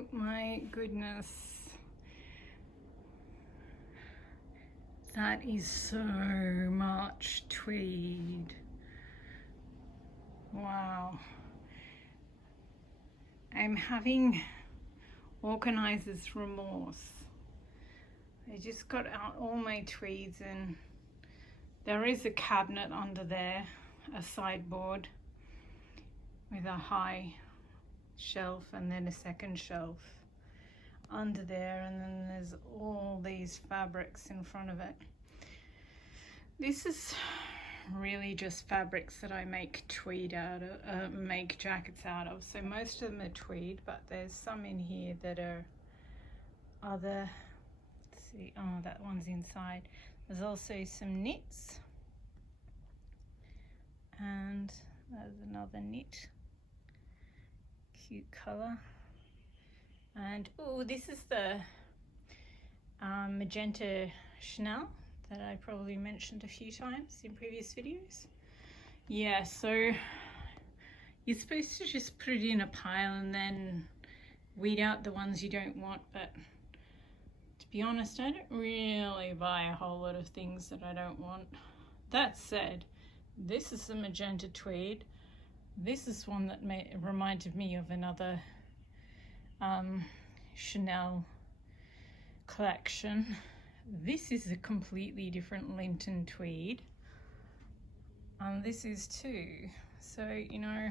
Oh my goodness. That is so much tweed. Wow. I'm having organizer's remorse. I just got out all my tweeds, and there is a cabinet under there, a sideboard with a high shelf and then a second shelf under there, and then there's all these fabrics in front of it. This is really just fabrics that I make tweed out of, make jackets out of. So most of them are tweed, but there's some in here that are other. Let's see, oh, that one's inside. There's also some knits, and there's another knit. Cute color. And oh, this is the magenta Chanel that I probably mentioned a few times in previous videos. Yeah, so you're supposed to just put it in a pile and then weed out the ones you don't want, but to be honest, I don't really buy a whole lot of things that I don't want. That said, this is the magenta tweed. This is one that reminded me of another Chanel collection. This is a completely different Linton tweed, and this is too. So, you know,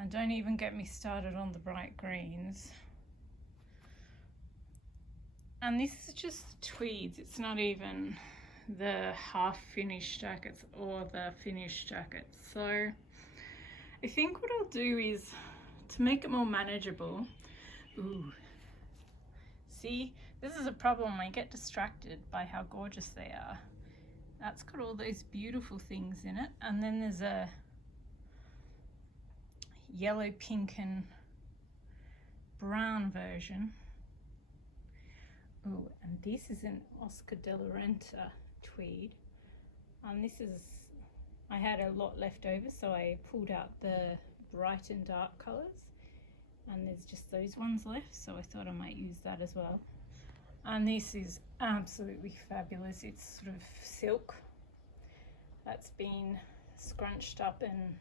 and don't even get me started on the bright greens. And this is just tweeds. It's not even the half finished jackets or the finished jackets. So I think what I'll do is, to make it more manageable, ooh, see, this is a problem. I get distracted by how gorgeous they are. That's got all those beautiful things in it, and then there's a yellow, pink and brown version. Oh, and this is an Oscar de la Renta tweed, and this is, I had a lot left over, so I pulled out the bright and dark colors, and there's just those ones left, so I thought I might use that as well. And this is absolutely fabulous. It's sort of silk that's been scrunched up and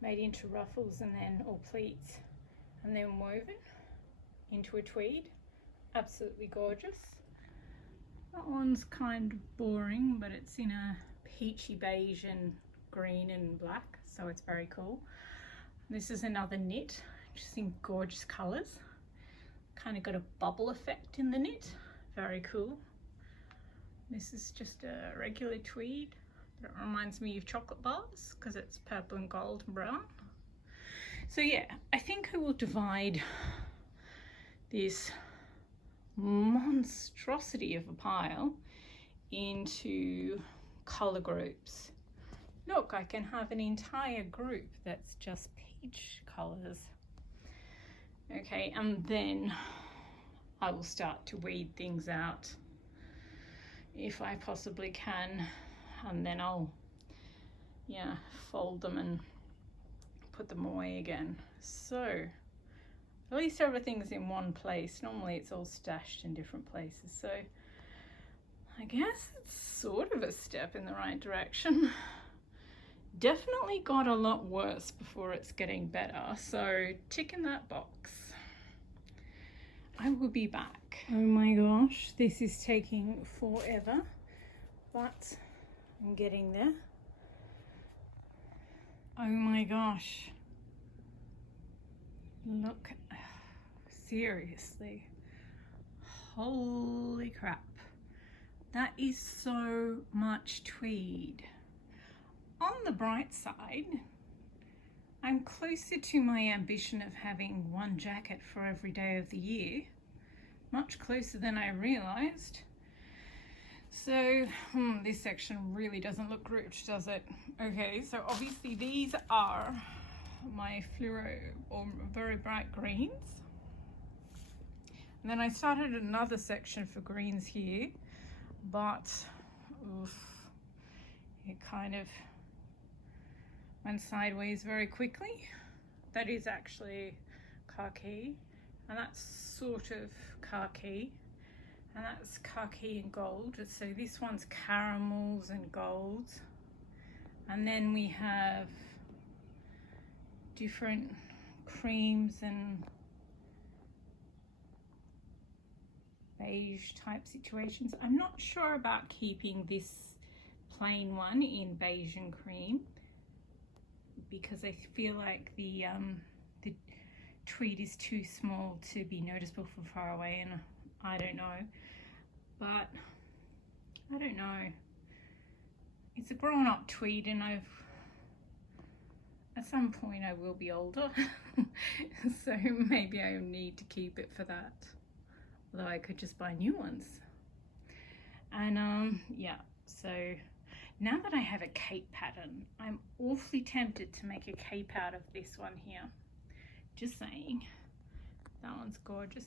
made into ruffles, and then, or pleats, and then woven into a tweed. Absolutely gorgeous. That one's kind of boring, but it's in a peachy beige and green and black, so it's very cool. This is another knit, just in gorgeous colors. Kind of got a bubble effect in the knit, very cool. This is just a regular tweed, but it reminds me of chocolate bars because it's purple and gold and brown. So yeah, I think I will divide this monstrosity of a pile into color groups. Look, I can have an entire group that's just peach colors. Okay, and then I will start to weed things out if I possibly can, and then I'll, yeah, fold them and put them away again. So at least everything's in one place. Normally it's all stashed in different places, so I guess it's sort of a step in the right direction. Definitely got a lot worse before it's getting better, so tick in that box. I will be back. Oh my gosh, this is taking forever, but I'm getting there. Oh my gosh. Look, seriously, holy crap. That is so much tweed. On the bright side, I'm closer to my ambition of having one jacket for every day of the year, much closer than I realized. So this section really doesn't look rich, does it? Okay, so obviously these are my fluoro or very bright greens. And then I started another section for greens here, but oof, it kind of went sideways very quickly. That is actually khaki, and that's sort of khaki, and that's khaki and gold. So this one's caramels and golds, and then we have different creams and beige type situations. I'm not sure about keeping this plain one in beige and cream because I feel like the tweed is too small to be noticeable from far away, and I don't know, but I don't know. It's a grown-up tweed, and at some point I will be older so maybe I need to keep it for that, although I could just buy new ones. And yeah, so now that I have a cape pattern, I'm awfully tempted to make a cape out of this one here. Just saying, that one's gorgeous.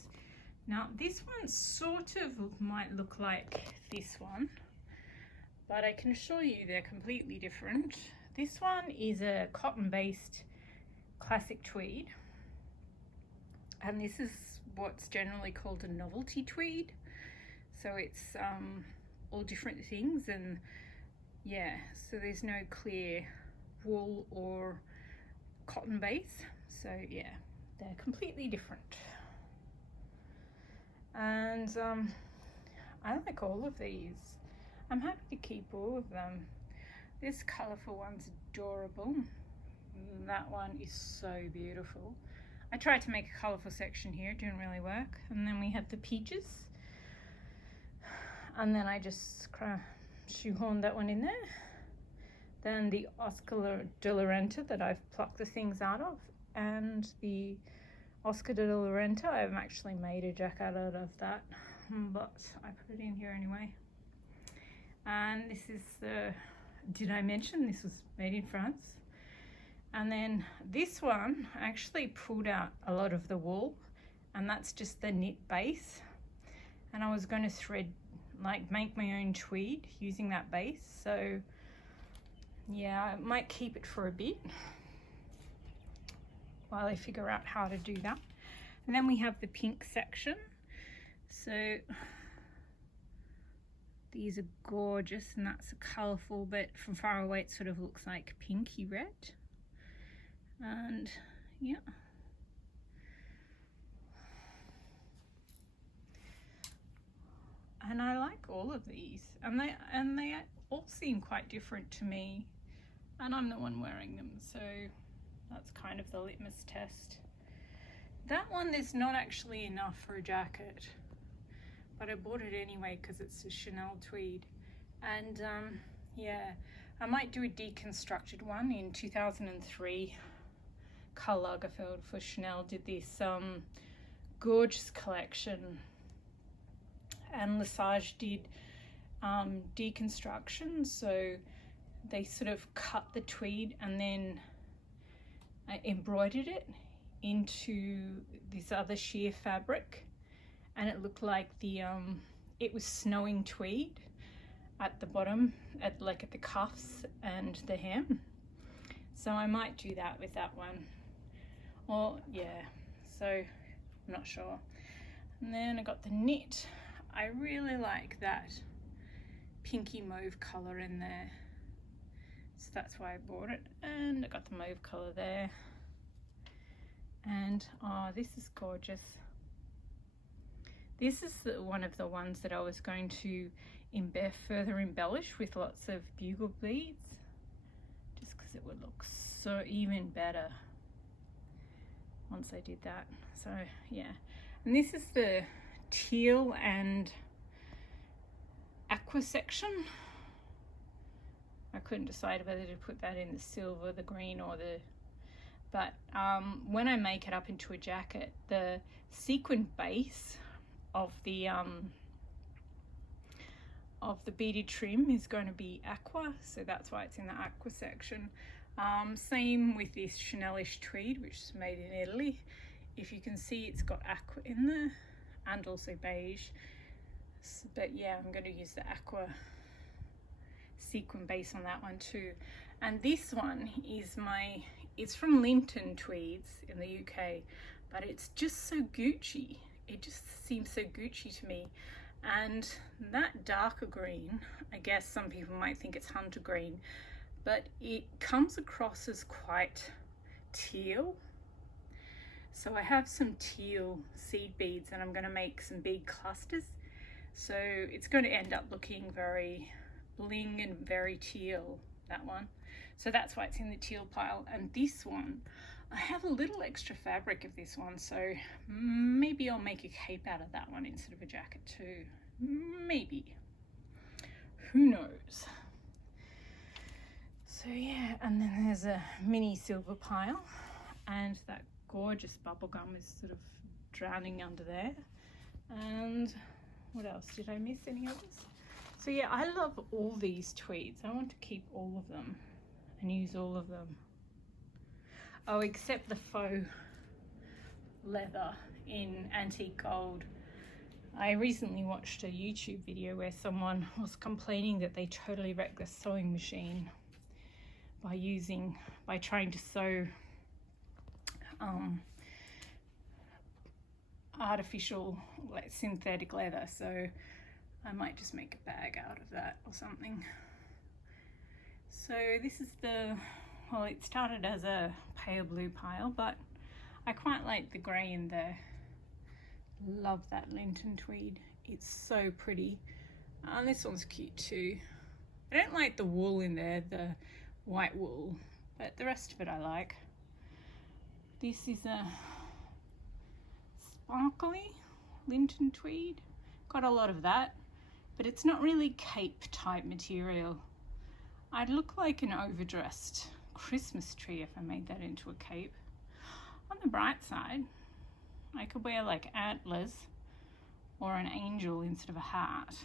Now this one sort of might look like this one, but I can assure you they're completely different. This one is a cotton-based classic tweed, and this is what's generally called a novelty tweed. So it's all different things, and yeah, so there's no clear wool or cotton base. So yeah, they're completely different. And I like all of these. I'm happy to keep all of them. This colourful one's adorable. That one is so beautiful. I tried to make a colourful section here, it didn't really work. And then we have the peaches. And then I just shoehorned that one in there. Then the Oscar de la Renta that I've plucked the things out of. And the Oscar de la Renta, I've actually made a jacket out of that, but I put it in here anyway. And this is the, did I mention this was made in France? And then this one, I actually pulled out a lot of the wool, and that's just the knit base. And I was going to thread, like make my own tweed using that base. So yeah, I might keep it for a bit while I figure out how to do that. And then we have the pink section. So these are gorgeous, and that's a colourful, but from far away it sort of looks like pinky red. And yeah, and I like all of these, and they all seem quite different to me, and I'm the one wearing them, so that's kind of the litmus test. That one, there's not actually enough for a jacket, but I bought it anyway because it's a Chanel tweed. And yeah, I might do a deconstructed one. In 2003, Karl Lagerfeld for Chanel did this gorgeous collection, and Lesage did deconstruction. So they sort of cut the tweed and then I embroidered it into this other sheer fabric, and it looked like the it was snowing tweed at the bottom, at the cuffs and the hem. So I might do that with that one, or yeah, so I'm not sure. And then I got the knit. I really like that pinky mauve color in there, so that's why I bought it. And I got the mauve color there. And oh, this is gorgeous. This is one of the ones that I was going to further embellish with lots of bugle beads, just because it would look so even better once I did that. So yeah, and this is the teal and aqua section. I couldn't decide whether to put that in the silver, the green, or the, but when I make it up into a jacket, the sequin base of the beaded trim is going to be aqua, so that's why it's in the aqua section. Same with this Chanelish tweed, which is made in Italy. If you can see, it's got aqua in there and also beige, but yeah, I'm going to use the aqua sequin base on that one too. And this one is it's from Linton Tweeds in the UK, but it's just so Gucci. It just seems so Gucci to me. And that darker green, I guess some people might think it's hunter green, but it comes across as quite teal. So I have some teal seed beads and I'm going to make some bead clusters. So it's going to end up looking very bling and very teal, that one. So that's why it's in the teal pile. And this one, I have a little extra fabric of this one, so maybe I'll make a cape out of that one instead of a jacket too. Maybe. Who knows? So yeah, and then there's a mini silver pile, and that gorgeous bubble gum is sort of drowning under there. And what else? Did I miss any others? So yeah, I love all these tweeds. I want to keep all of them and use all of them. Oh, except the faux leather in antique gold. I recently watched a YouTube video where someone was complaining that they totally wrecked their sewing machine by trying to sew artificial, like synthetic leather. So I might just make a bag out of that or something. So this is well, it started as a pale blue pile, but I quite like the grey in there. Love that Linton tweed. It's so pretty. And this one's cute too. I don't like the wool in there, the white wool, but the rest of it I like. This is a sparkly Linton tweed. Got a lot of that, but it's not really cape type material. I'd look like an overdressed Christmas tree if I made that into a cape. On the bright side, I could wear like antlers or an angel instead of a hat.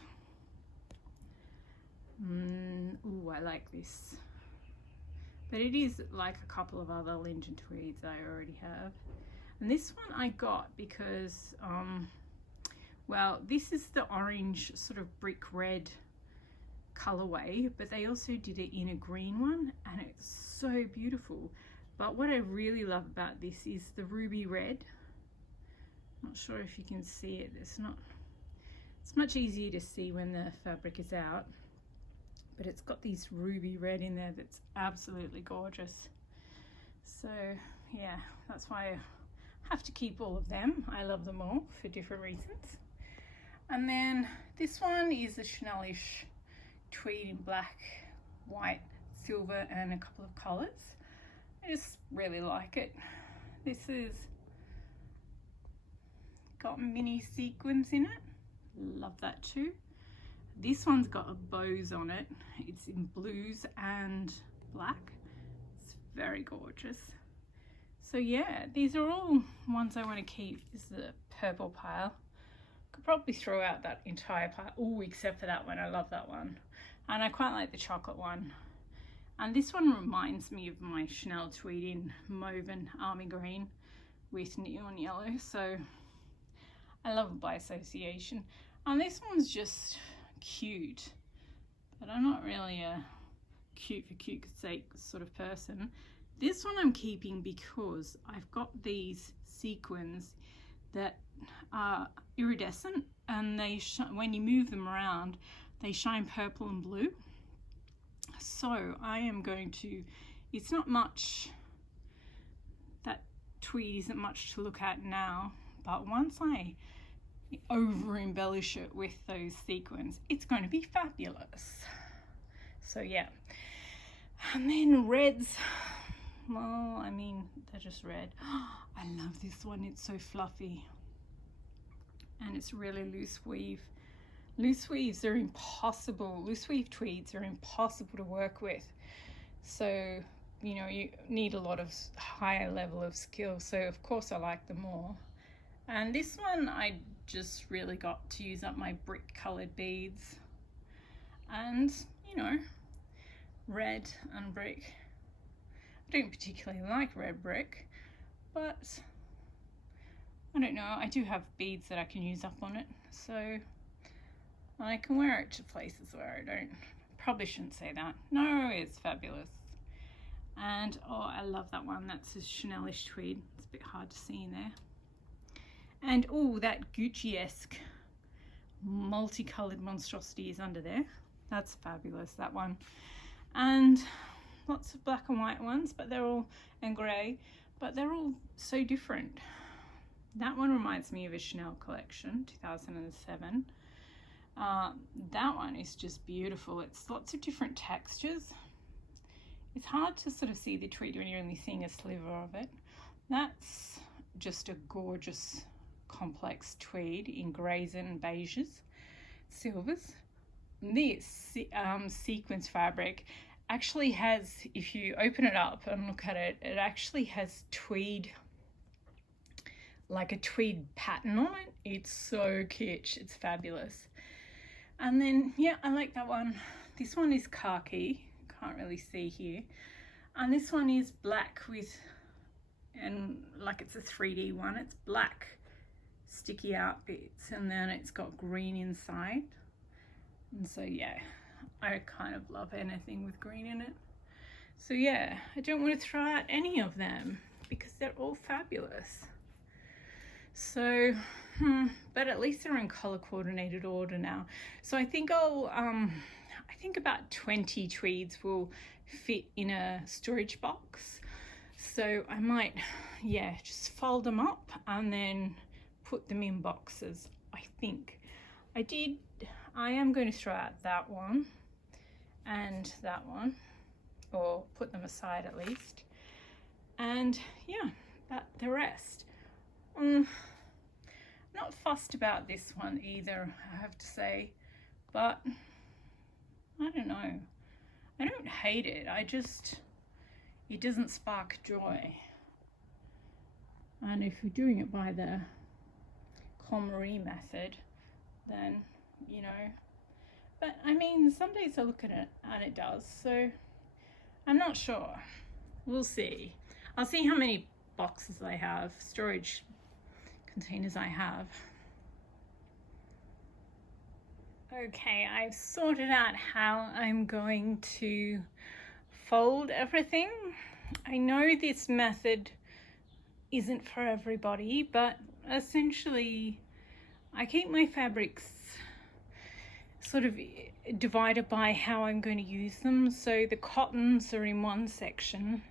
Ooh, I like this. But it is like a couple of other Linton tweeds I already have. And this one I got because, well, this is the orange sort of brick red colorway, but they also did it in a green one and it's so beautiful. But what I really love about this is the ruby red. Not sure if you can see it. It's much easier to see when the fabric is out, but it's got this ruby red in there that's absolutely gorgeous. So yeah, that's why I have to keep all of them. I love them all for different reasons. And then this one is a Chanel-ish tweed in black, white, silver and a couple of colors. I just really like it. This is got mini sequins in it. Love that too. This one's got a bows on it. It's in blues and black. It's very gorgeous. So yeah, these are all ones I want to keep. This is a purple pile. Could probably throw out that entire pile. Oh, except for that one. I love that one. And I quite like the chocolate one. And this one reminds me of my Chanel tweed in mauve and army green with neon yellow. So I love it by association. And this one's just cute, but I'm not really a cute for cute's sake sort of person. This one I'm keeping because I've got these sequins that are iridescent, and they when you move them around they shine purple and blue. So I am going to, it's not much, that tweed isn't much to look at now, but once I over embellish it with those sequins, it's going to be fabulous. So yeah. And then reds, well, I mean, they're just red. I love this one. It's so fluffy and it's really loose weave. Loose weaves are impossible. Loose weave tweeds are impossible to work with. So, you know, you need a lot of higher level of skill. So of course I like them more. And this one I just really got to use up my brick colored beads. And, you know, red and brick. I don't particularly like red brick, but I don't know, I do have beads that I can use up on it. So I can wear it to places where I don't. Probably shouldn't say that. No, it's fabulous. And oh, I love that one. That's a Chanel-ish tweed. It's a bit hard to see in there. And oh, that Gucci-esque multicolored monstrosity is under there. That's fabulous, that one. And lots of black and white ones, but they're all, and grey, but they're all so different. That one reminds me of a Chanel collection, 2007. That one is just beautiful. It's lots of different textures. It's hard to sort of see the tweed when you're only seeing a sliver of it. That's just a gorgeous complex tweed in greys and beiges, silvers. This sequence fabric actually has, if you open it up and look at it, it actually has tweed, like a tweed pattern on it. It's so kitsch, it's fabulous. And then, yeah, I like that one. This one is khaki, can't really see here. And this one is black with, and like it's a 3D one, it's black sticky out bits, and then it's got green inside. And so yeah, I kind of love anything with green in it. So yeah, I don't want to throw out any of them because they're all fabulous. So but at least they're in color coordinated order now. So I think I'll I think about 20 tweeds will fit in a storage box. So I might, yeah, just fold them up and then put them in boxes. I think I am going to throw out that one and that one, or put them aside at least. And yeah, the rest. Not fussed about this one either, I have to say, but I don't know. I don't hate it. It doesn't spark joy. And if you're doing it by the KonMari method, then, you know, but I mean, some days I look at it and it does, so I'm not sure. We'll see. I'll see how many boxes I have, storage containers I have. Okay, I've sorted out how I'm going to fold everything. I know this method isn't for everybody, but essentially I keep my fabrics sort of divided by how I'm going to use them. So the cottons are in one section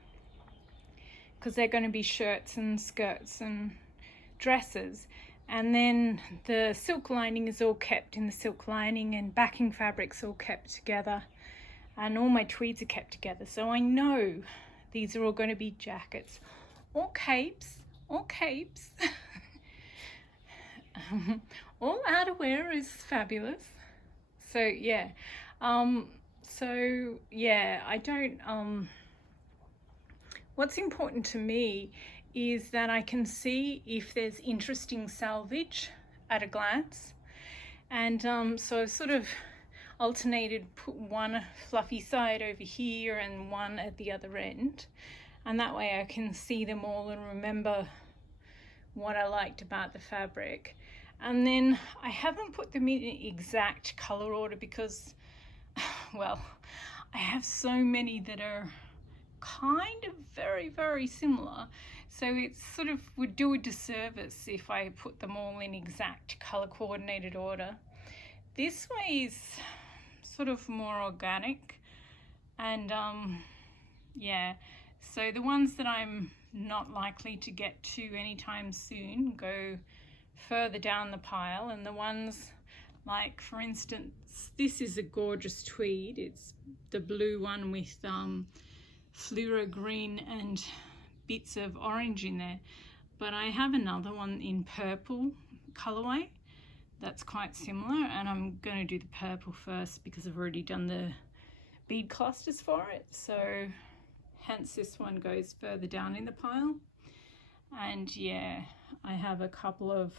because they're going to be shirts and skirts and dresses, and then the silk lining is all kept in the silk lining, and backing fabrics all kept together, and all my tweeds are kept together. So I know these are all going to be jackets or capes or capes. All outerwear is fabulous. So yeah, I don't, what's important to me is that I can see if there's interesting salvage at a glance. And so I've sort of alternated, put one fluffy side over here and one at the other end. And that way I can see them all and remember what I liked about the fabric. And then I haven't put them in exact color order because, well, I have so many that are kind of very, very similar. So it sort of would do a disservice if I put them all in exact color coordinated order. This way is sort of more organic, and yeah, so the ones that I'm not likely to get to anytime soon go further down the pile, and the ones, like for instance, this is a gorgeous tweed. It's the blue one with fluoro green and bits of orange in there, but I have another one in purple colorway that's quite similar, and I'm going to do the purple first because I've already done the bead clusters for it, so hence this one goes further down in the pile. And yeah, I have a couple of,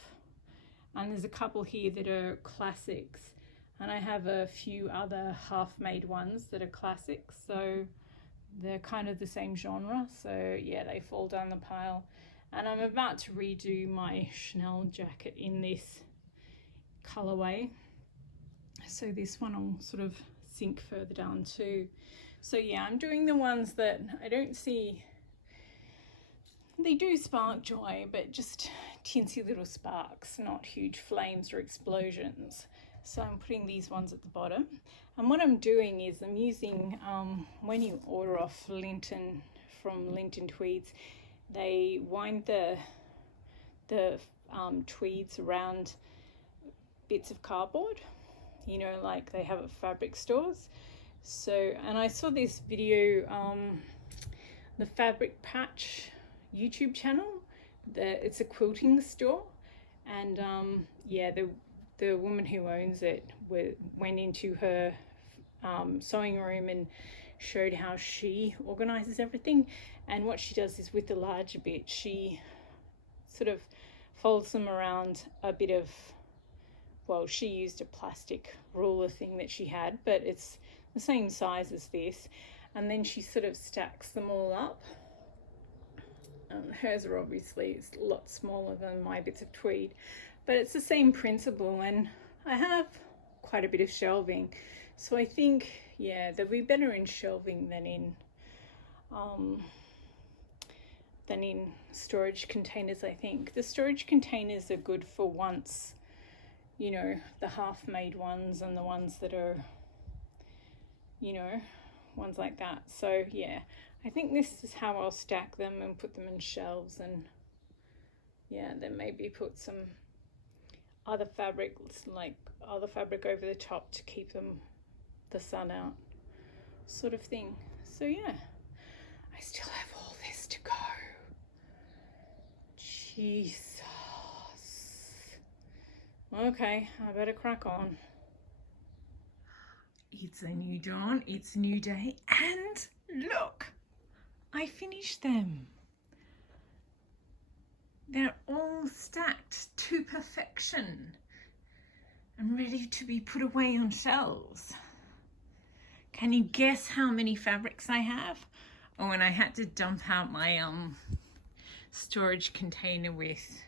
and there's a couple here that are classics, and I have a few other half-made ones that are classics, so they're kind of the same genre. So yeah, they fall down the pile. And I'm about to redo my Chanel jacket in this colorway, so this one will sort of sink further down too. So yeah, I'm doing the ones that I don't see they do spark joy, but just teensy little sparks, not huge flames or explosions. So I'm putting these ones at the bottom. And what I'm doing is I'm using, when you order off Linton from Linton Tweeds, they wind the tweeds around bits of cardboard, you know, like they have at fabric stores. So, and I saw this video, the Fabric Patch YouTube channel, it's a quilting store, and yeah, the woman who owns it went into her sewing room and showed how she organizes everything. And what she does is, with the larger bit, she sort of folds them around a bit of, well, she used a plastic ruler thing that she had, but it's the same size as this, and then she sort of stacks them all up. Hers are obviously a lot smaller than my bits of tweed, but it's the same principle, and I have quite a bit of shelving, so I think, yeah, they'll be better in shelving than in storage containers. I think the storage containers are good for once, you know, the half-made ones and the ones that are, you know, ones like that. So yeah, I think this is how I'll stack them and put them in shelves, and yeah, then maybe put some other fabric, like other fabric over the top to keep the sun out, sort of thing. So yeah, I still have all this to go. Jesus. Okay, I better crack on. It's a new dawn, it's a new day, and look, I finished them. They're all stacked to perfection and ready to be put away on shelves. Can you guess how many fabrics I have? Oh, and I had to dump out my storage container with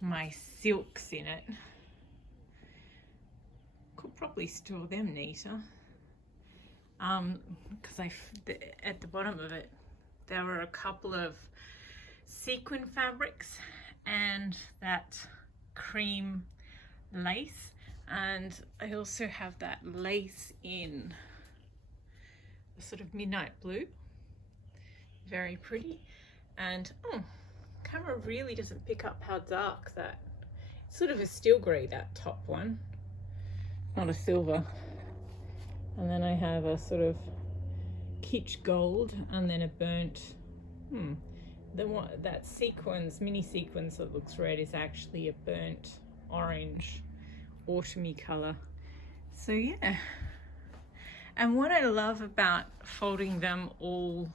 my silks in it. Could probably store them neater, because at the bottom of it there were a couple of sequin fabrics and that cream lace, and I also have that lace in a sort of midnight blue, very pretty. And camera really doesn't pick up how dark that, sort of a steel grey, that top one, not a silver. And then I have a sort of kitsch gold, and then a burnt, that sequins, mini sequins that looks red is actually a burnt orange, autumny colour. So yeah, and what I love about folding them all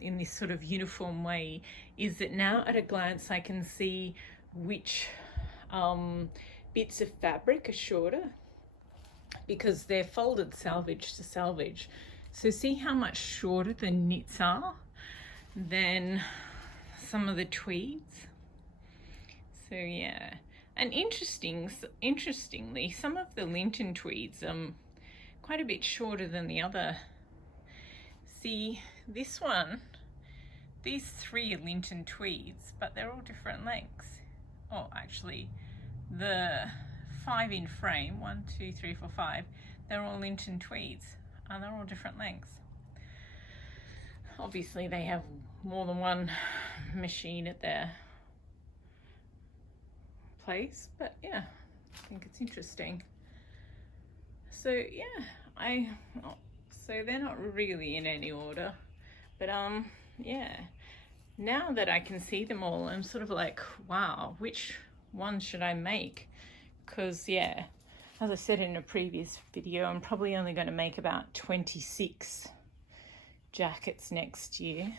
in this sort of uniform way is that now at a glance I can see which bits of fabric are shorter, because they're folded selvage to selvage. So see how much shorter the knits are than some of the tweeds. So yeah, and interestingly, some of the Linton tweeds quite a bit shorter than the other. See, this one, these three are Linton tweeds, but they're all different lengths. Oh, actually, the 5 in frame, 1, 2, 3, 4, 5, they're all Linton tweeds, and they're all different lengths. Obviously, they have more than one machine at their place, but yeah, I think it's interesting. So yeah, so they're not really in any order, but yeah, now that I can see them all, I'm sort of like, wow, which one should I make? Because yeah, as I said in a previous video, I'm probably only going to make about 26 jackets next year.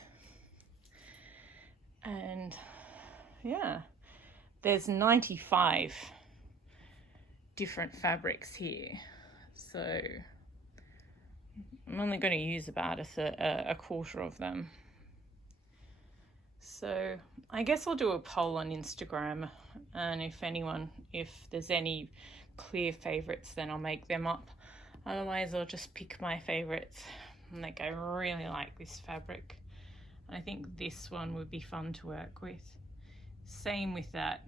And yeah, there's 95 different fabrics here, so I'm only going to use about a quarter of them. So I guess I'll do a poll on Instagram, and if there's any clear favorites, then I'll make them up. Otherwise I'll just pick my favorites. I'm like, I really like this fabric. I think this one would be fun to work with. Same with that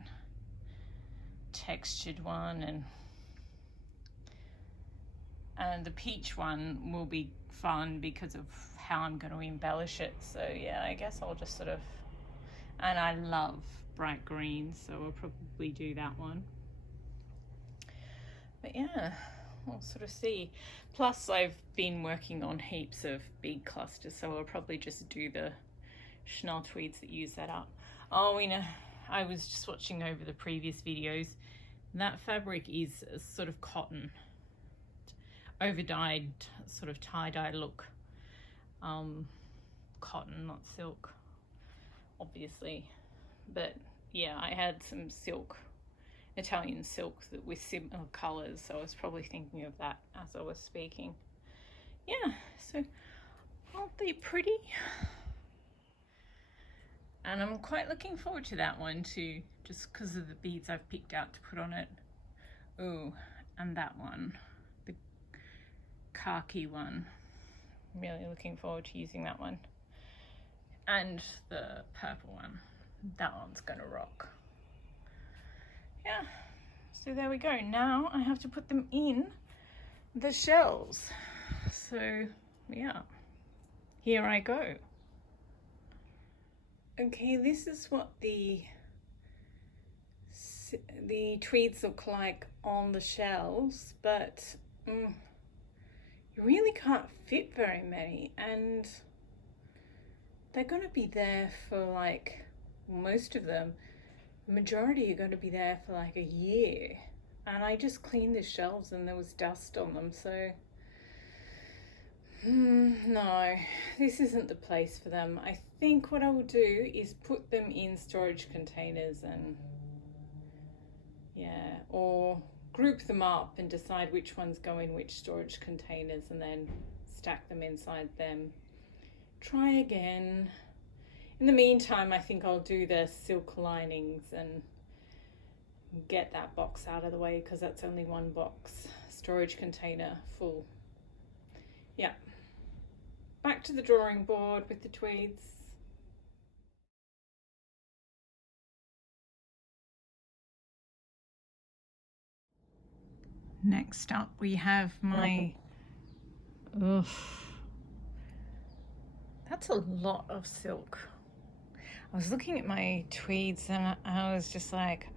textured one, and the peach one will be fun because of how I'm going to embellish it. So yeah, I guess I'll just sort of, and I love bright greens, so I'll probably do that one. But yeah, we'll sort of see. Plus I've been working on heaps of big clusters, so I'll probably just do the Chanel tweeds that use that up. Oh, you know, I was just watching over the previous videos. That fabric is a sort of cotton, over-dyed, sort of tie-dye look. Cotton, not silk, obviously. But yeah, I had some silk, Italian silk that with similar colours, so I was probably thinking of that as I was speaking. Yeah, so aren't they pretty? And I'm quite looking forward to that one too, just because of the beads I've picked out to put on it. Oh, and that one, the khaki one. I'm really looking forward to using that one. And the purple one. That one's gonna rock. Yeah, so there we go. Now I have to put them in the shells. So yeah, here I go. Okay, this is what the tweeds look like on the shells, but you really can't fit very many, and they're going to be there for like, most of them, the majority are going to be there for like a year, and I just cleaned the shelves and there was dust on them, so no, this isn't the place for them. I think what I will do is put them in storage containers and yeah, or group them up and decide which ones go in which storage containers and then stack them inside them. Try again. In the meantime, I think I'll do the silk linings and get that box out of the way, because that's only one box storage container full. Yeah. Back to the drawing board with the tweeds. Next up we have my, that's a lot of silk. I was looking at my tweeds and I was just like,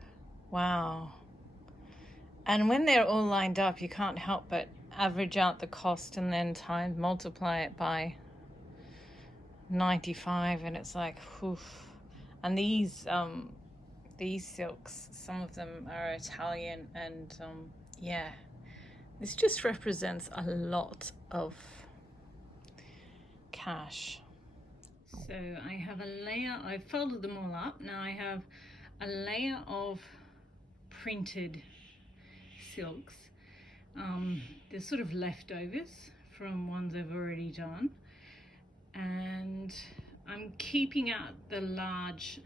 wow. And when they're all lined up, you can't help but average out the cost and then multiply it by 95, and it's like, oof. And these silks, some of them are Italian, and yeah, this just represents a lot of cash. So I have a layer, I've folded them all up. Now I have a layer of printed silks. There's sort of leftovers from ones I've already done, and I'm keeping out the large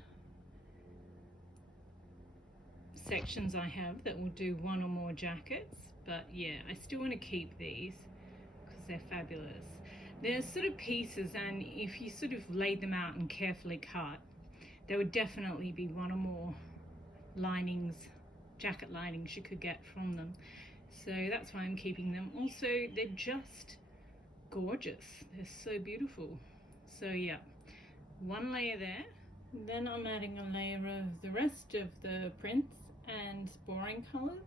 sections I have that will do one or more jackets, but yeah, I still want to keep these because they're fabulous. They're sort of pieces, and if you sort of laid them out and carefully cut, there would definitely be one or more linings, jacket linings you could get from them. So that's why I'm keeping them. Also, they're just gorgeous. They're so beautiful. So yeah, one layer there. Then I'm adding a layer of the rest of the prints and boring colors.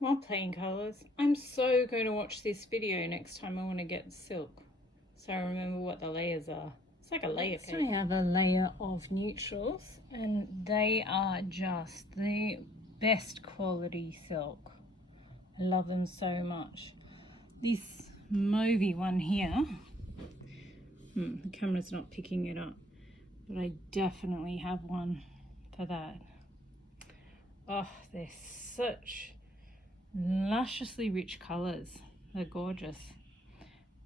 Well, plain colors. I'm so going to watch this video next time I want to get silk, so I remember what the layers are. It's like a layer cake. I have a layer of neutrals, and they are just the best quality silk. I love them so much. This mauvey one here, the camera's not picking it up, but I definitely have one for that. Oh, they're such lusciously rich colors. They're gorgeous.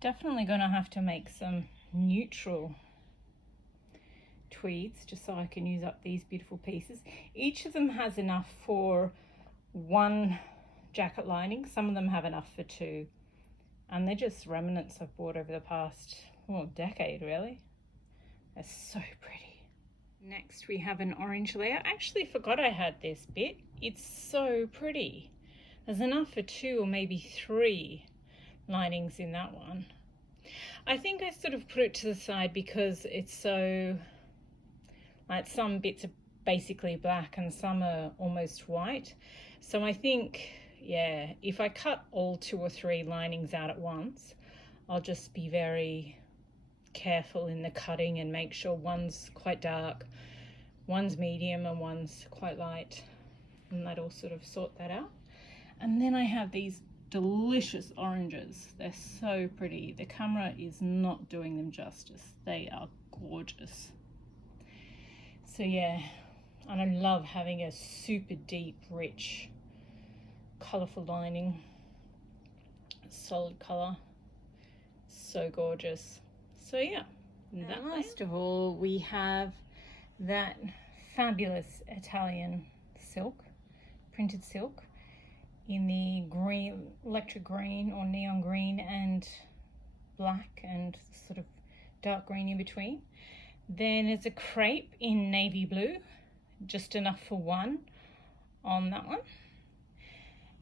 Definitely gonna have to make some neutral tweeds just so I can use up these beautiful pieces. Each of them has enough for one jacket lining. Some of them have enough for two, and they're just remnants I've bought over the past decade really. They're so pretty. Next we have an orange layer. I actually forgot I had this bit. It's so pretty. There's enough for 2 or maybe 3 linings in that one. I think I sort of put it to the side because it's so, like, some bits are basically black and some are almost white. So I think, yeah, if I cut all 2 or 3 linings out at once, I'll just be very careful in the cutting and make sure one's quite dark, one's medium and one's quite light, and that'll sort of sort that out. And then I have these delicious oranges. They're so pretty. The camera is not doing them justice. They are gorgeous. So yeah, and I love having a super deep, rich, colourful lining. Solid colour. So gorgeous. So yeah, that last of all, we have that fabulous Italian silk, printed silk, in the green, electric green or neon green and black and sort of dark green in between. Then it's a crepe in navy blue, just enough for 1 on that one.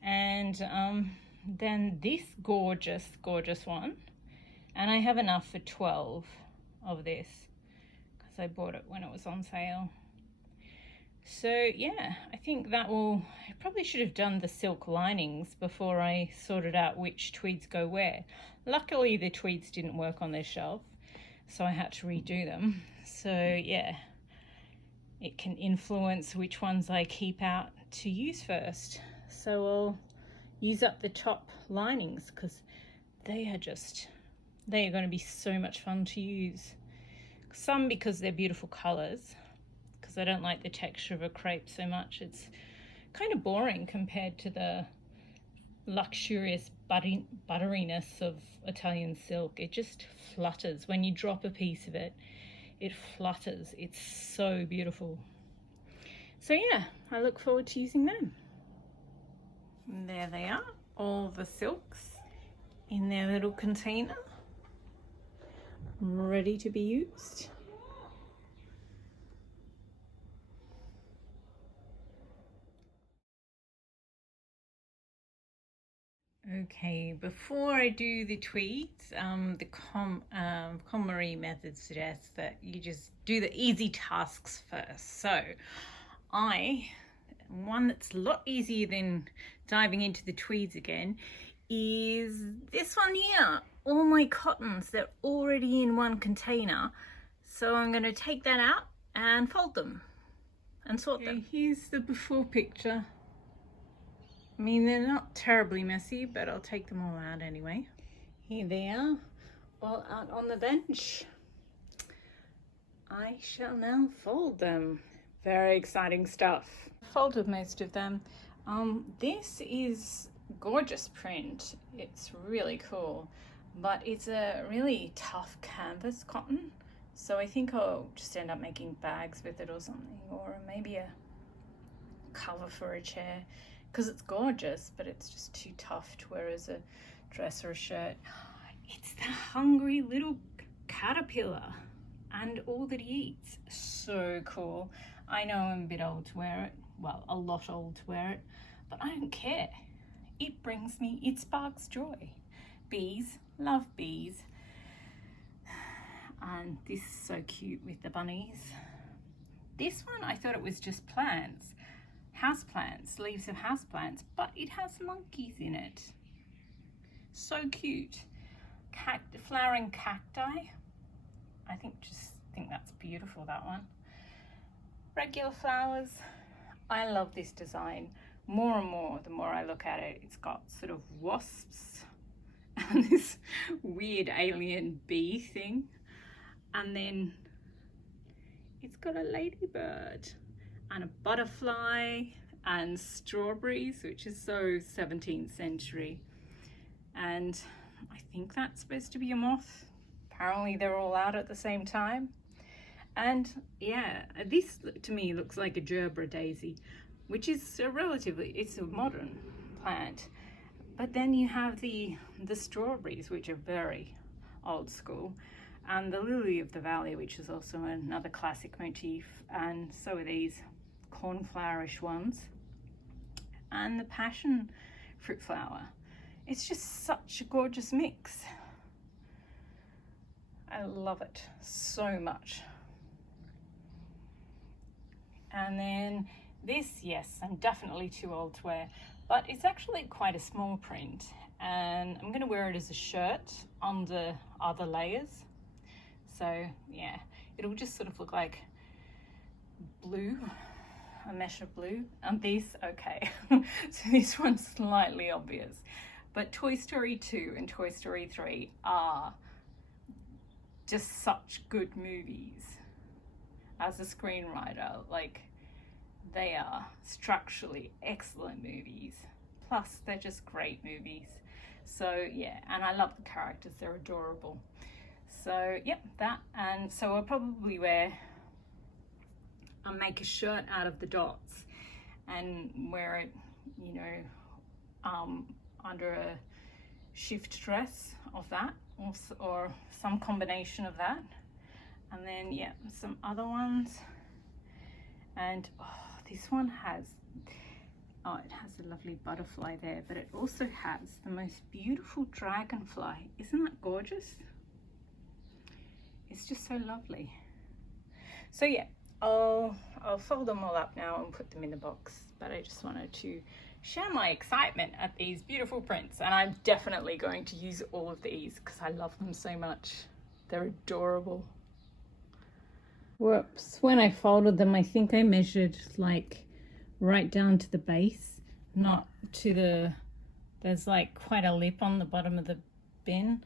And then this gorgeous one, and I have enough for 12 of this because I bought it when it was on sale. So yeah, I think that will, I probably should have done the silk linings before I sorted out which tweeds go where. Luckily the tweeds didn't work on their shelf, so I had to redo them. So yeah, it can influence which ones I keep out to use first. So I'll use up the top linings because they are going to be so much fun to use. Some because they're beautiful colors, because I don't like the texture of a crepe so much. It's kind of boring compared to the luxurious butteriness of Italian silk. It just flutters. When you drop a piece of it, it flutters. It's so beautiful. So yeah, I look forward to using them. And there they are, all the silks in their little container, ready to be used. Okay, before I do the tweeds, the KonMari method suggests that you just do the easy tasks first. So one that's a lot easier than diving into the tweeds again is this one here. All my cottons, they're already in one container. So I'm going to take that out and fold them and sort them. Here's the before picture. I mean, they're not terribly messy, but I'll take them all out anyway. Here they are, all out on the bench. I shall now fold them. Very exciting stuff. Folded most of them. This is gorgeous print. It's really cool, but it's a really tough canvas cotton. So I think I'll just end up making bags with it or something, or maybe a cover for a chair, because it's gorgeous, but it's just too tough to wear as a dress or a shirt. It's the hungry little caterpillar and all that he eats. So cool. I know I'm a bit old to wear it. Well, a lot old to wear it, but I don't care. It sparks joy. Bees, love bees. And this is so cute with the bunnies. This one, I thought it was just plants. House plants, leaves of house plants, but it has monkeys in it. So cute. Flowering cacti. I think that's beautiful, that one. Regular flowers. I love this design more and more the more I look at it. It's got sort of wasps and this weird alien bee thing, and then it's got a ladybird and a butterfly and strawberries, which is so 17th century. And I think that's supposed to be a moth. Apparently they're all out at the same time. And yeah, this to me looks like a gerbera daisy, which is it's a modern plant. But then you have the strawberries, which are very old school. and the lily of the valley, which is also another classic motif, and so are these cornflowerish ones, and the passion fruit flower. It's just such a gorgeous mix. I love it so much. And then this, yes, I'm definitely too old to wear, but it's actually quite a small print, and I'm going to wear it as a shirt under other layers. So yeah, it'll just sort of look like blue, a mesh of blue. And this, okay, so this one's slightly obvious, but Toy Story 2 and Toy Story 3 are just such good movies. As a screenwriter, like, they are structurally excellent movies, plus they're just great movies. So yeah, and I love the characters, they're adorable. So yep, that, and so I'll probably I'll make a shirt out of the dots and wear it, you know, under a shift dress of that, or some combination of that. And then yeah, some other ones. And oh, this one has, oh, it has a lovely butterfly there, but it also has the most beautiful dragonfly. Isn't that gorgeous? It's just so lovely. So yeah, I'll fold them all up now and put them in the box, but I just wanted to share my excitement at these beautiful prints, and I'm definitely going to use all of these because I love them so much. They're adorable. Whoops, when I folded them, I think I measured like right down to the base, not to the, there's like quite a lip on the bottom of the bin,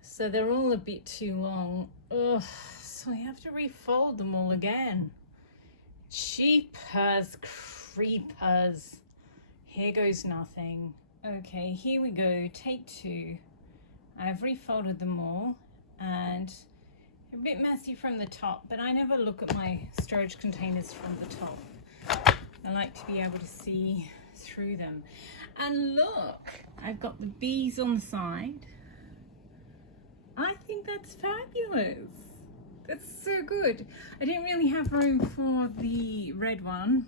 so they're all a bit too long. Ugh, so I have to refold them all again. Jeepers creepers. Here goes nothing. Okay, here we go, take 2. I've refolded them all, and a bit messy from the top, but I never look at my storage containers from the top. I like to be able to see through them. And look, I've got the bees on the side. I think that's fabulous. That's so good. I didn't really have room for the red and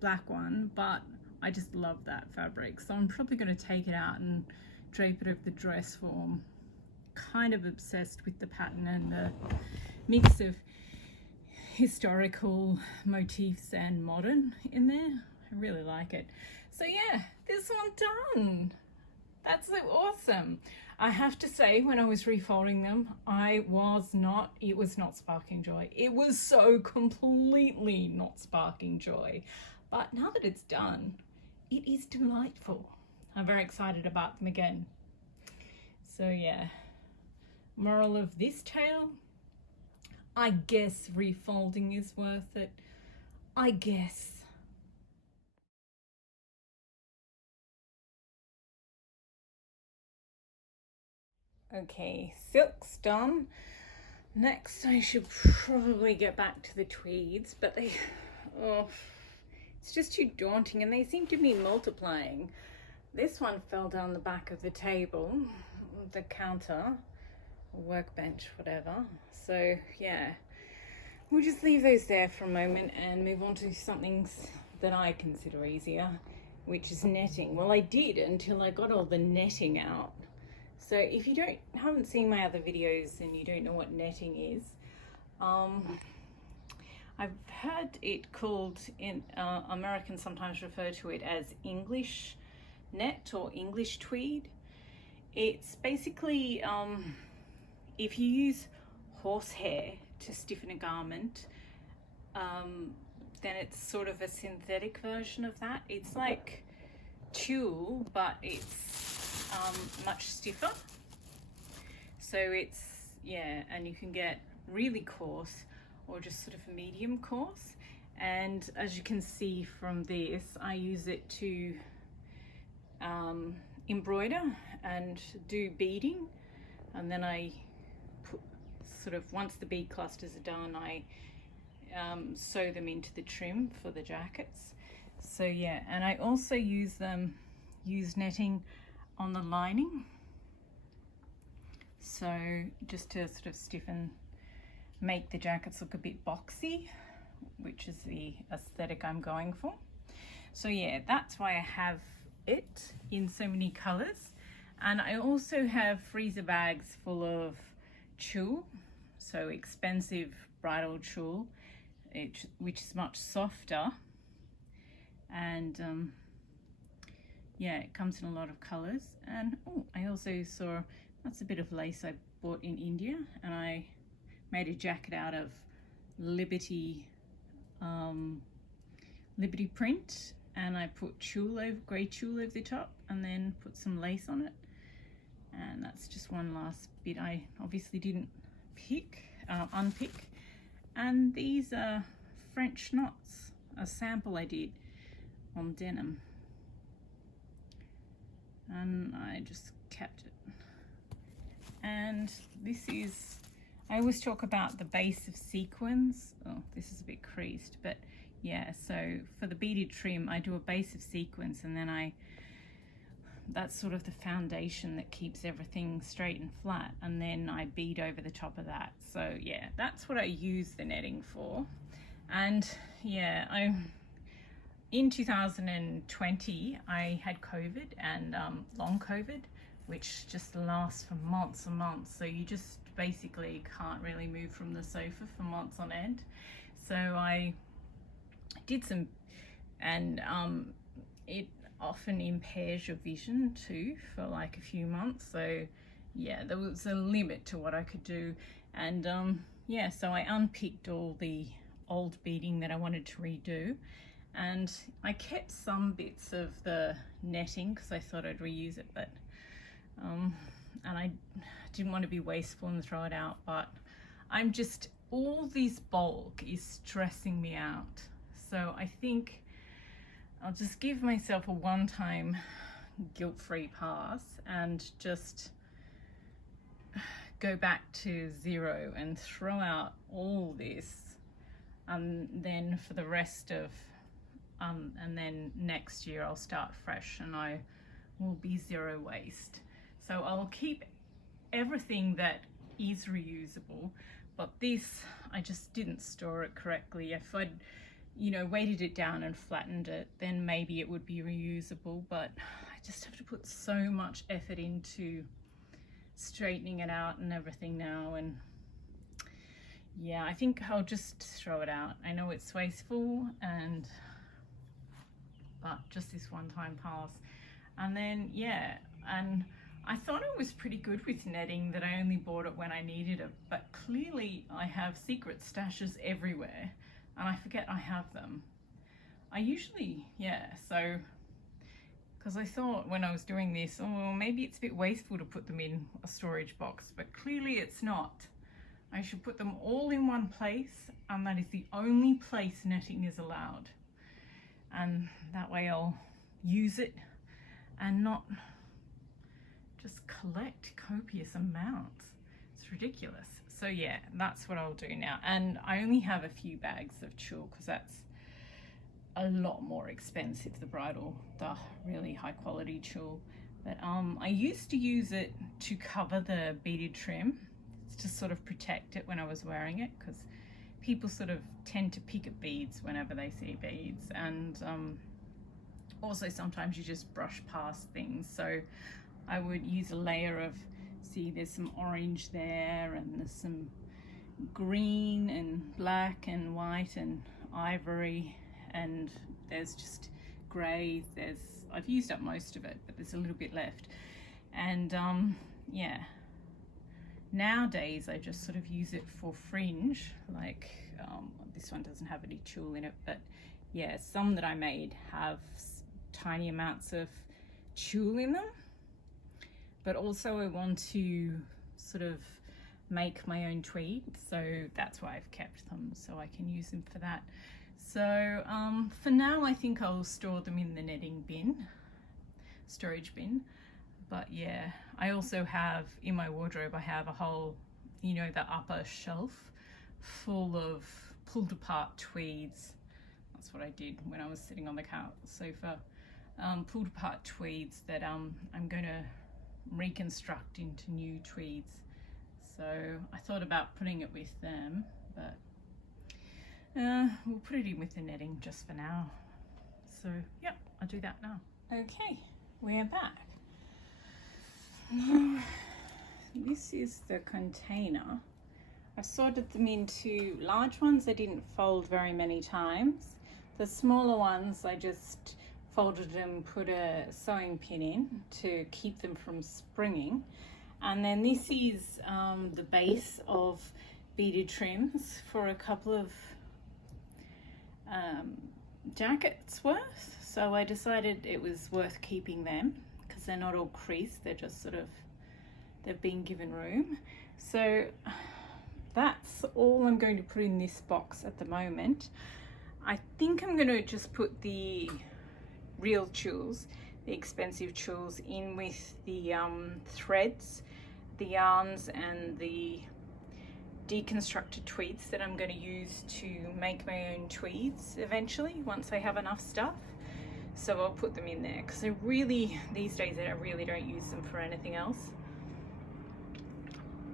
black one, but I just love that fabric. So I'm probably going to take it out and drape it over the dress form. Kind of obsessed with the pattern and the mix of historical motifs and modern in there. I really like it. So yeah, this one done. That's so awesome. I have to say, when I was refolding them, it was not sparking joy. It was so completely not sparking joy. But now that it's done, it is delightful. I'm very excited about them again. So yeah. Moral of this tale, I guess refolding is worth it. I guess. Okay, silk's done. Next I should probably get back to the tweeds, but it's just too daunting and they seem to be multiplying. This one fell down the back of the table, the counter, workbench, whatever. So yeah, we'll just leave those there for a moment and move on to something that I consider easier, which is netting. Well, I did until I got all the netting out. So if you haven't seen my other videos and you don't know what netting is, I've heard it called, in Americans sometimes refer to it as English net or English tweed. It's basically if you use horsehair to stiffen a garment, then it's sort of a synthetic version of that. It's like tulle, but it's much stiffer. So it's, yeah, and you can get really coarse or just sort of medium coarse. And as you can see from this, I use it to embroider and do beading, and then I put sort of, once the bead clusters are done, I sew them into the trim for the jackets. So yeah, and I also use netting on the lining So just to sort of stiffen, make the jackets look a bit boxy, which is the aesthetic I'm going for. So yeah, that's why I have it in so many colors. And I also have freezer bags full of tulle, so expensive bridal tulle, which is much softer. And yeah, it comes in a lot of colors. And oh, I also saw, that's a bit of lace I bought in India, and I made a jacket out of Liberty print, and I put tulle over, grey tulle over the top, and then put some lace on it. And that's just one last bit I obviously didn't unpick. And these are French knots, a sample I did on denim, and I just kept it. And this is, I always talk about the base of sequins. Oh, this is a bit creased, but yeah, so for the beaded trim I do a base of sequins, and then that's sort of the foundation that keeps everything straight and flat, and then I bead over the top of that. So yeah, that's what I use the netting for. And yeah, in 2020 I had COVID, and long COVID, which just lasts for months and months, so you just basically can't really move from the sofa for months on end. So I did some, and it often impairs your vision too for like a few months. So yeah, there was a limit to what I could do. And yeah, so I unpicked all the old beading that I wanted to redo, and I kept some bits of the netting because I thought I'd reuse it, but and I didn't want to be wasteful and throw it out. But I'm just, all this bulk is stressing me out, so I think I'll just give myself a one-time guilt-free pass and just go back to zero and throw out all this, and then for the rest of and then next year I'll start fresh and I will be zero waste. So I'll keep everything that is reusable, but this, I just didn't store it correctly. If I'd, you know, weighted it down and flattened it, then maybe it would be reusable, but I just have to put so much effort into straightening it out and everything now. And yeah, I think I'll just throw it out. I know it's wasteful, but just this one-time pass. And then yeah, and I thought it was pretty good with netting, that I only bought it when I needed it, but clearly I have secret stashes everywhere and I forget I have them. I usually, yeah, so, because I thought when I was doing this, oh, well, maybe it's a bit wasteful to put them in a storage box, but clearly it's not. I should put them all in one place, and that is the only place netting is allowed. And that way I'll use it and not just collect copious amounts. It's ridiculous. So yeah, that's what I'll do now. And I only have a few bags of tulle because that's a lot more expensive, the really high quality tulle. But I used to use it to cover the beaded trim, to sort of protect it when I was wearing it, because people sort of tend to pick at beads whenever they see beads, and also sometimes you just brush past things. So I would use a layer of, see, there's some orange there, and there's some green and black and white and ivory, and there's just grey. I've used up most of it, but there's a little bit left. And yeah, nowadays I just sort of use it for fringe, like this one doesn't have any tulle in it, but yeah, some that I made have tiny amounts of tulle in them. But also I want to sort of make my own tweed, so that's why I've kept them, so I can use them for that. So for now I think I'll store them in the netting bin, storage bin. But yeah, I also have, in my wardrobe, I have a whole, you know, the upper shelf full of pulled apart tweeds. That's what I did when I was sitting on the sofa. Pulled apart tweeds that I'm going to reconstruct into new tweeds. So I thought about putting it with them, but we'll put it in with the netting just for now. So yeah, I'll do that now. Okay, we're back. Now, this is the container. I've sorted them into large ones I didn't fold very many times. The smaller ones I just folded and put a sewing pin in to keep them from springing. And then this is the base of beaded trims for a couple of jackets worth. So I decided it was worth keeping them because they're not all creased, they're just sort of, they've been given room. So that's all I'm going to put in this box at the moment. I think I'm going to just put the real tools, the expensive tools, in with the threads, the yarns and the deconstructed tweeds that I'm going to use to make my own tweeds eventually once I have enough stuff. So I'll put them in there because I really, these days I really don't use them for anything else.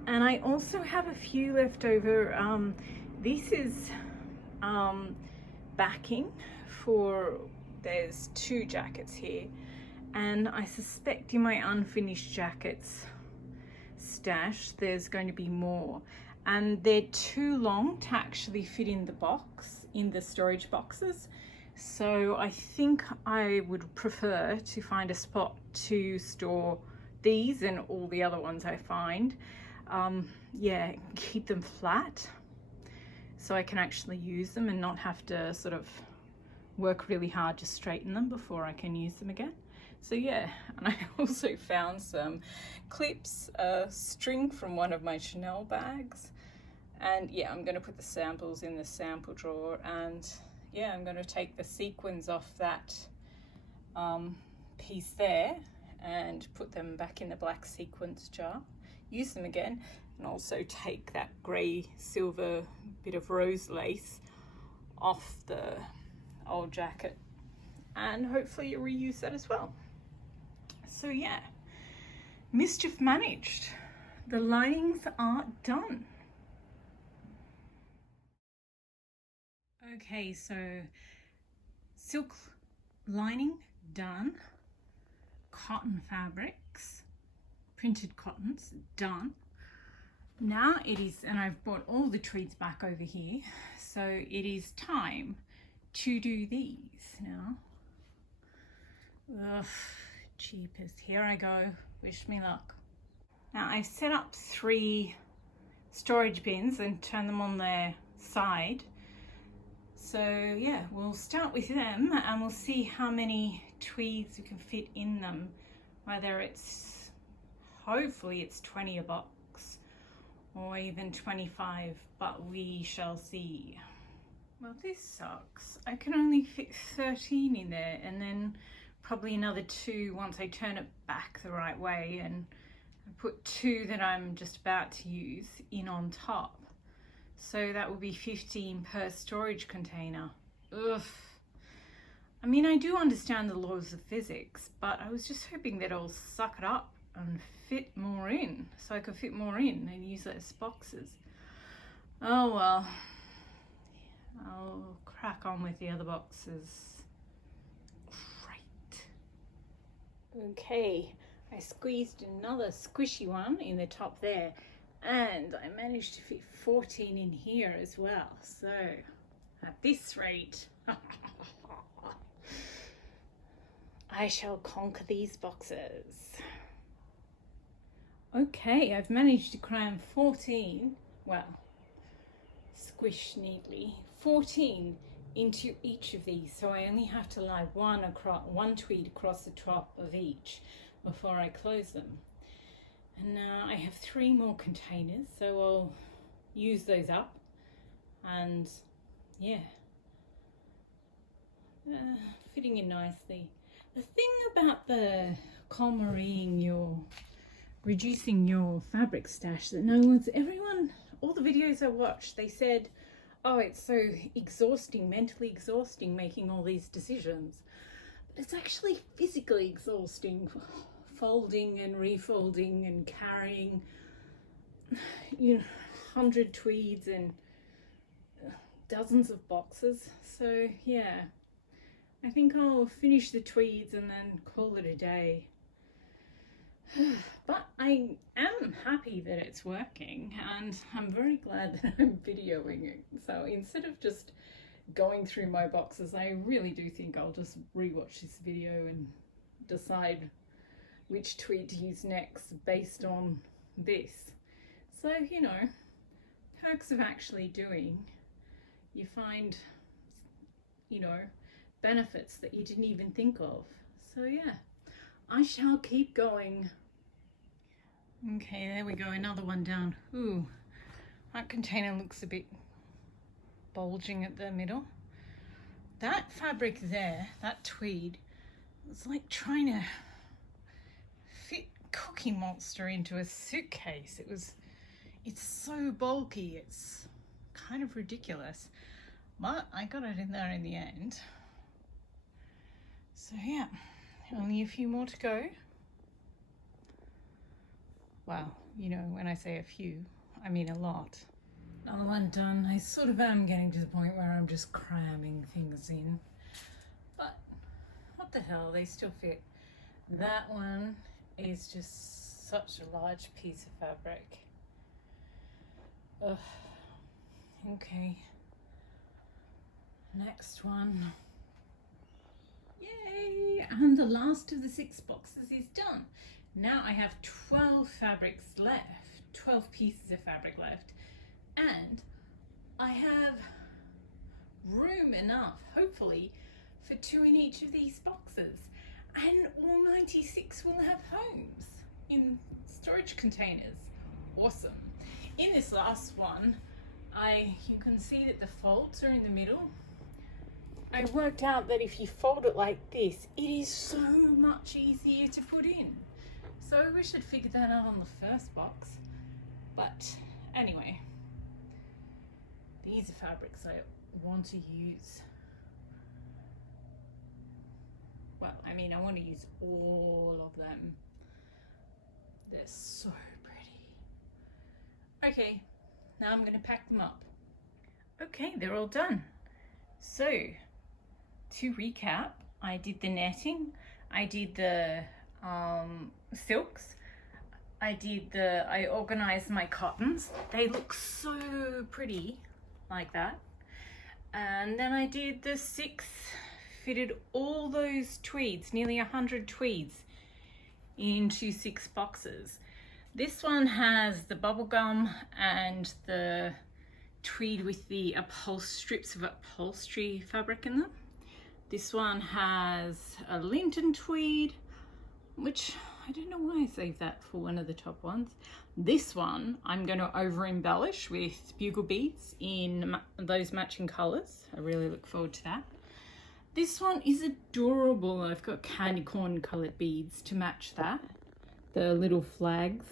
And I also have a few left over. This is backing for, there's 2 jackets here, and I suspect in my unfinished jackets stash there's going to be more, and they're too long to actually fit in the box, in the storage boxes. So I think I would prefer to find a spot to store these and all the other ones I find. Yeah, keep them flat so I can actually use them and not have to sort of work really hard to straighten them before I can use them again. So yeah, and I also found some clips, string from one of my Chanel bags, and yeah, I'm going to put the samples in the sample drawer, and yeah, I'm going to take the sequins off that piece there and put them back in the black sequins jar, use them again, and also take that grey silver bit of rose lace off the old jacket and hopefully reuse that as well. So yeah, mischief managed. The linings are done. Okay, so silk lining done, cotton fabrics, printed cottons done. Now it is, and I've brought all the tweeds back over here, so it is time to do these now. Ugh, jeepers, here I go, wish me luck. Now I've set up 3 storage bins and turned them on their side. So yeah, we'll start with them and we'll see how many tweeds we can fit in them, whether it's, hopefully it's 20 a box or even 25, but we shall see. Well, this sucks. I can only fit 13 in there, and then probably another 2 once I turn it back the right way, and I put 2 that I'm just about to use in on top. So that will be 15 per storage container. Ugh. I mean, I do understand the laws of physics, but I was just hoping that I'll suck it up and fit more in, so I could fit more in and use it as boxes. Oh well, I'll crack on with the other boxes. Great. Okay, I squeezed another squishy one in the top there, and I managed to fit 14 in here as well. So at this rate, I shall conquer these boxes. Okay, I've managed to cram 14, well, squish neatly, 14 into each of these. So I only have to lie one tweed across the top of each before I close them. And now I have 3 more containers, so I'll use those up. And yeah, fitting in nicely. The thing about the KonMari, reducing your fabric stash, that everyone, all the videos I watched, they said, oh, it's so exhausting, mentally exhausting making all these decisions. But it's actually physically exhausting, folding and refolding and carrying. 100 tweeds and dozens of boxes. So yeah, I think I'll finish the tweeds and then call it a day. But I am happy that it's working, and I'm very glad that I'm videoing it. So instead of just going through my boxes, I really do think I'll just rewatch this video and decide which tweed to use next based on this. So, you know, perks of actually doing, you find, you know, benefits that you didn't even think of. So yeah, I shall keep going. Okay, there we go, another one down. Ooh, that container looks a bit bulging at the middle. That fabric there, that tweed, it's like trying to fit Cookie Monster into a suitcase. It's so bulky, it's kind of ridiculous. But I got it in there in the end. So yeah, only a few more to go. Well, you know, when I say a few, I mean a lot. Another one done. I sort of am getting to the point where I'm just cramming things in. But what the hell, they still fit. That one is just such a large piece of fabric. Ugh. Okay. Next one. Yay! And the last of the 6 boxes is done. Now I have 12 fabrics left, 12 pieces of fabric left, and I have room enough, hopefully, for 2 in each of these boxes. And all 96 will have homes in storage containers. Awesome. In this last one, you can see that the folds are in the middle. I worked out that if you fold it like this, it is so much easier to put in. So I wish I'd figured that out on the first box. But anyway, these are fabrics I want to use. Well, I mean, I want to use all of them. They're so pretty. Okay, now I'm going to pack them up. Okay, they're all done. So, to recap, I did the netting, I did the silks, I organized my cottons. They look so pretty like that. And then I did the 6, fitted all those tweeds, nearly 100 tweeds into 6 boxes. This one has the bubblegum and the tweed with the strips of upholstery fabric in them. This one has a Linton tweed, which I don't know why I saved that for one of the top ones. This one I'm going to over embellish with bugle beads in those matching colors. I really look forward to that. This one is adorable. I've got candy corn colored beads to match that. The little flags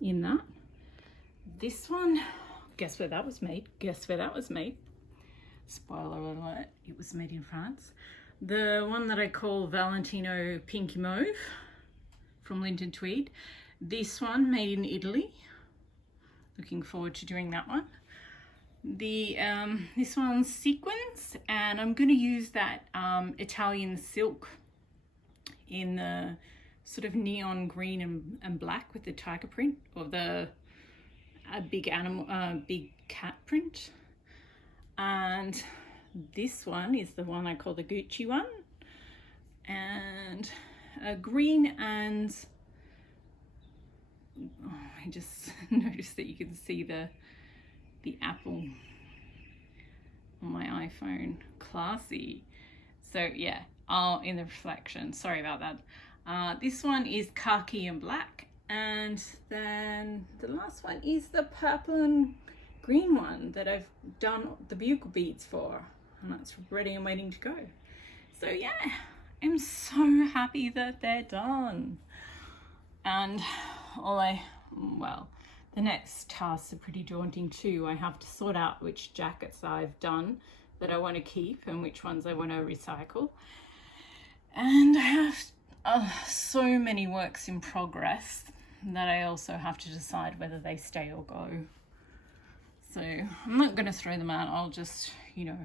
in that. This one, guess where that was made? Guess where that was made? Spoiler alert, it was made in France. The one that I call Valentino Pinky Mauve from Linton Tweed. This one made in Italy. Looking forward to doing that one. This one's sequins, and I'm going to use that Italian silk in the sort of neon green and black with the tiger print, or the big cat print. And this one is the one I call the Gucci one, and green and I just noticed that you can see the apple on my iPhone. Classy. So yeah, in the reflection, sorry about that. This one is khaki and black, and then the last one is the purple and green one that I've done the bugle beads for, and that's ready and waiting to go. So yeah, I'm so happy that they're done. And the next tasks are pretty daunting too. I have to sort out which jackets I've done that I want to keep and which ones I want to recycle. And I have so many works in progress that I also have to decide whether they stay or go. So I'm not going to throw them out. I'll just, you know,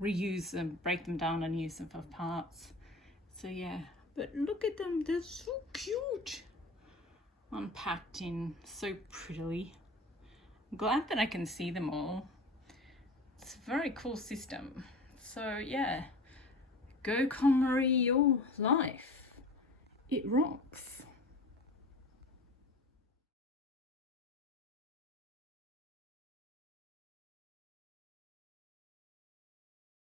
reuse them, break them down and use them for parts. So yeah, but look at them, they're so cute. Unpacked in so prettily. I'm glad that I can see them all. It's a very cool system. So yeah, go KonMari your life. It rocks.